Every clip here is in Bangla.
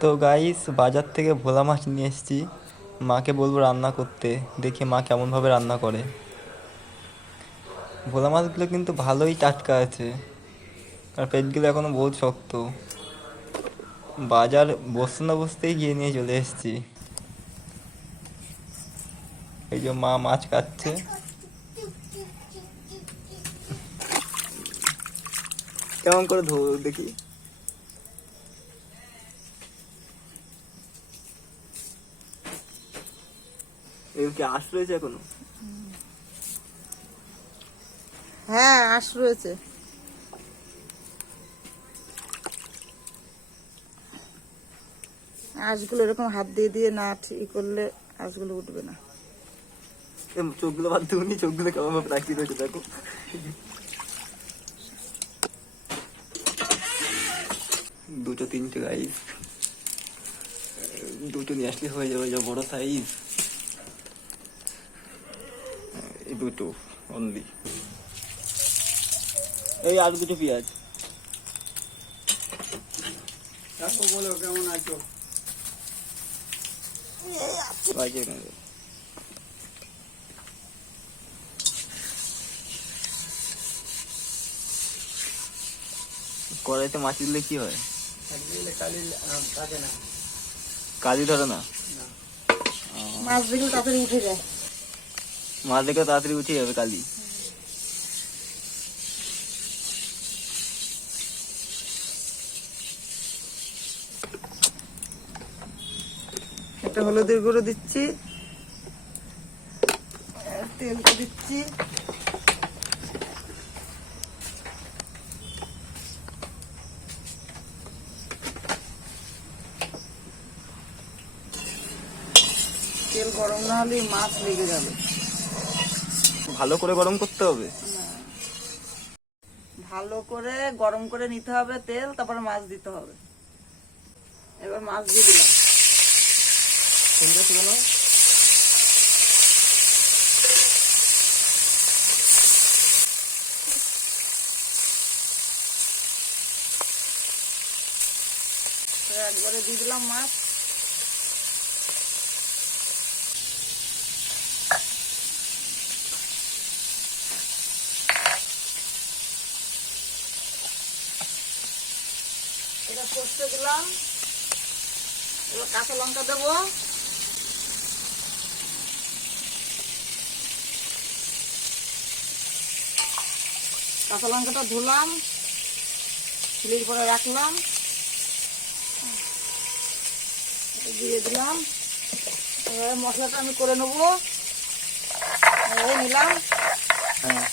তো গাইস, বাজার থেকে ভোলা মাছ নিয়ে এসেছি। মাকে বলবো রান্না করতে, দেখি মা কেমনভাবে রান্না করে। ভোলা মাছগুলো কিন্তু ভালোই টাটকা আছে, আর পেটগুলো এখনো বহুত শক্ত। বাজার বসতে না বসতেই গিয়ে নিয়ে চলে এসেছি। এই যে মা মাছ কাটছে। কেমন করে ধো দেখি। এর কি আঁশ রয়েছে এখনো? হ্যাঁ, আঁশ রয়েছে। আঁশগুলো এরকম হাত দিয়ে দিয়ে না ঠিক করলে আঁশগুলো উঠবে না। চোখগুলো বাদ দিউনি, চোখগুলো কেমন ভাবে রাখি রয়েছে দেখো। দুটো তিনটে গাইস, দুটো নিয়ে আসলে হয়ে যাবে, যা বড় সাইজ। এই দুটো অনলি। এই আর দুটো পেঁয়াজ। বলো কেমন আছো? কড়াইতে মাছ দিলে কি হয়? কালি ধরে না? মাছ দেখলে তাড়াতাড়ি উঠে যায়। মাছ দেখে তাড়াতাড়ি উঠে যাবে কালি। একটা হলুদের গুঁড়ো দিচ্ছি, তেলটা দিচ্ছি, তেল গরম না হলে মাছ লেগে যাবে। ভালো করে গরম করতে হবে। ভালো করে গরম করে নিতে হবে তেল, তারপরে মাছ দিতে হবে। এবার মাছ দিয়ে দিলাম। একবারে দিয়ে দিলাম মাছ। এটা সর্ষে দিলাম, এবার কাঁচা লঙ্কা দেবো, কাঁচা লঙ্কাটা ধুলাম, ছিলির পরে রাখলাম, দিয়ে দিলাম। এবার মশলাটা আমি করে নেবো, নিলাম। হ্যাঁ,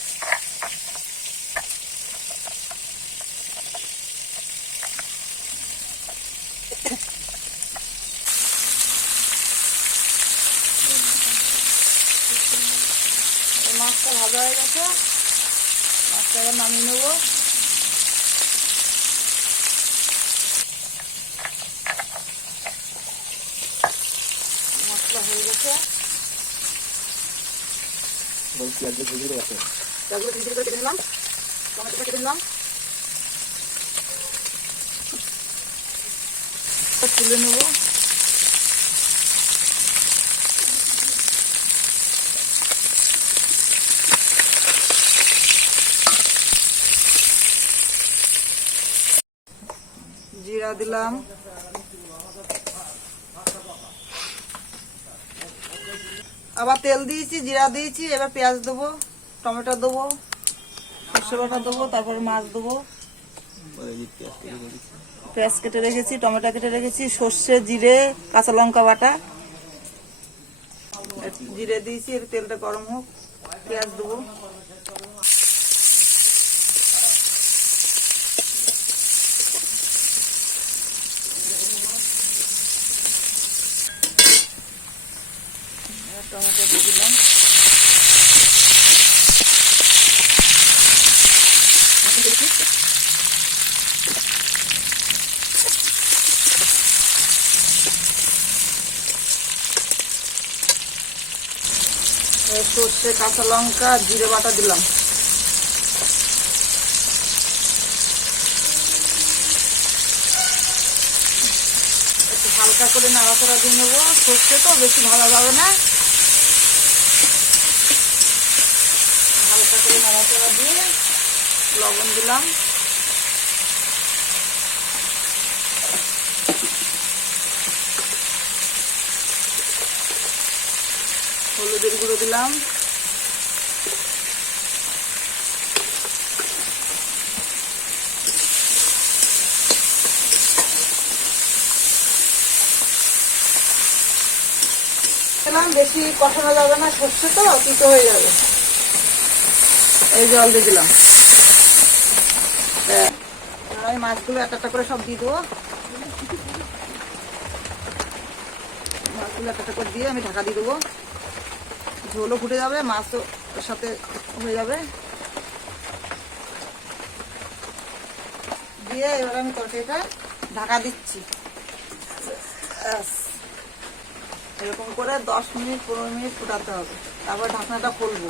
মাছটা ভাজা হয়ে গেছে, মাছটা এবার নামিয়ে নেবো। মশলা হয়ে গেছে, পেঁয়াজটা ভেজে গেছে। পেঁয়াজগুলো ঝিঝিরি করে কেটে নিলাম, টমেটোটা কেটে নিলাম, তুলে নেবো। জিরা দিলাম, আবার তেল দিয়েছি, জিরা দিয়েছি, এবার পেঁয়াজ দেবো, টমেটো দেবো, সর্ষে বাটা দেবো, তারপরে মাছ দেবো। পেঁয়াজ কেটে রেখেছি, টমেটো কেটে রেখেছি, সর্ষে, জিরে, কাঁচা লঙ্কা বাটা, জিরে দিয়েছি। এর তেলটা গরম হোক, পেঁয়াজ দেবো, টমেটো দিয়ে দিলাম। সর্ষে, কাঁচা লঙ্কা, জিরে বাটা দিলাম। হালকা করে নাড়াচাড়া দিয়ে নেবো, সর্ষে তো বেশি ভাজা যাবে না। হালকা করে নাড়াচাড়া দিয়ে লবণ দিলাম, হলুদের গুঁড়ো দিলাম, বেশি কষানো যাবে না, সর্ষে তো তিতো হয়ে যাবে। এই জল দিয়ে দিলাম। আমি মাছগুলো একটা একটা করে সব দিয়ে দেবো। মাছগুলো একটা একটা করে দিয়ে আমি ঢাকা দিয়ে দেবো। ঝোলও ফুটে যাবে, মাছও ওর সাথে হয়ে যাবে। দিয়ে এবার আমি তরকারিটা ঢাকা দিচ্ছি। এরকম করে 10 মিনিট 15 মিনিট ফুটাতে হবে, তারপর ঢাকনাটা খুলবো।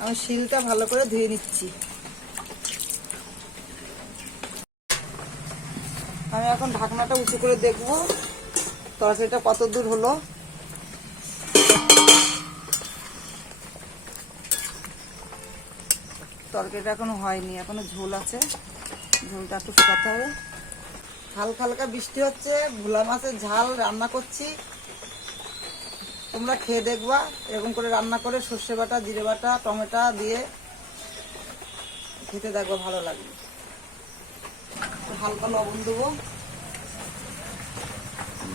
আমি শিলটা ভালো করে ধুয়ে নিচ্ছি। আমি এখন ঢাকনাটা উঁচু করে দেখবো তরকারিটা কত দূর হলো। তরকারিটা এখনো হয়নি, এখনো ঝোল আছে, ঝোলটা একটু শুকাতে হবে। হালকা হালকা বৃষ্টি হচ্ছে, ভোলা মাছের ঝাল রান্না করছি। তোমরা খেয়ে দেখবা, এরকম করে রান্না করে সর্ষে বাটা, জিরে বাটা, টমেটো দিয়ে খেতে দেখবো, ভালো লাগবে। হালকা লবণ দেবো।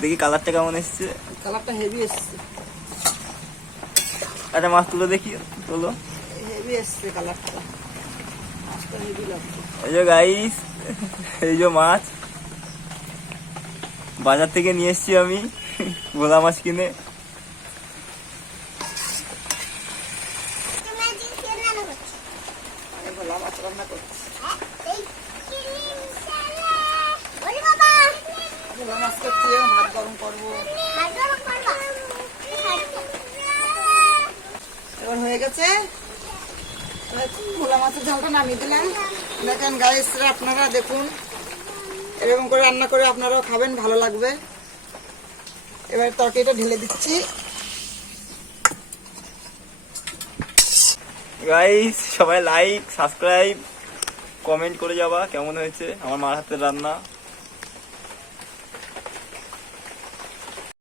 দেখি কালারটা কেমন এসছে। কালারটা হেভি এসছে। একটা মাছ তুলে দেখি, তোলো। হেভি এসছে কালারটা, মাছটা হেভি লাগছে। এই যে গাইস, এই যে মাছ বাজার থেকে নিয়ে এসছি আমি, ভোলা মাছ কিনে। আমি ভোলা মাছ রান্না করছি। ভোলা মাছ করছি, ভাত গরম করবো। এবার হয়ে গেছে, ভোলা মাছের ঝালটা নামিয়ে দিলাম। দেখেন গাইসরা, আপনারা দেখুন, এরকম করে রান্না করে আপনারাও খাবেন, ভালো লাগবে। এবার তরকারিটা ঢেলে দিচ্ছি। গাইস সবাই লাইক, সাবস্ক্রাইব, কমেন্ট করে যাবা কেমন হয়েছে আমার মার হাতের রান্না।